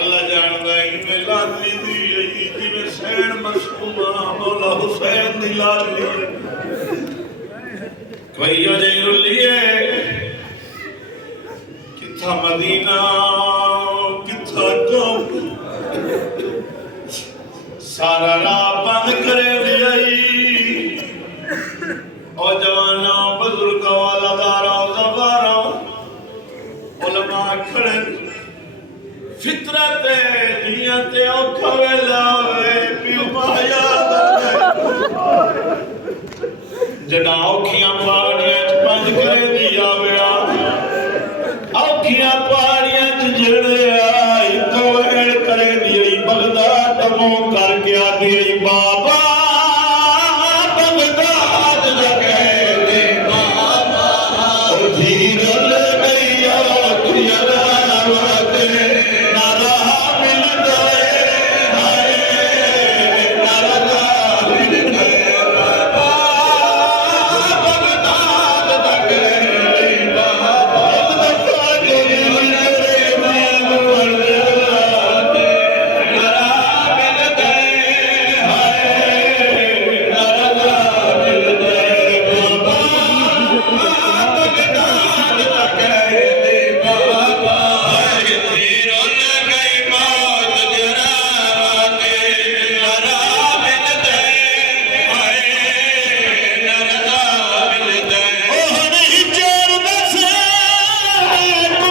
अल्लाह जानदा इनमें लाडली दी जिवें सैन मशहूमा मौला हुसैन दी लाडली कोई यो जे रुलिए किथा मदीना किथा कौम सारा राह बंद करे दियाई और जवाना बुजुर्ग वाला दारा ज़बारा उलमा खड़े फितरत दुनिया ते औखा वेला होए पियो माया जड़ा औखियां पहाड़ियां च बंद करे दिया वेआ औखियां पहाड़ियां च जड़े आई कवैड़ करे दिया बगदाद दमो करके आती बात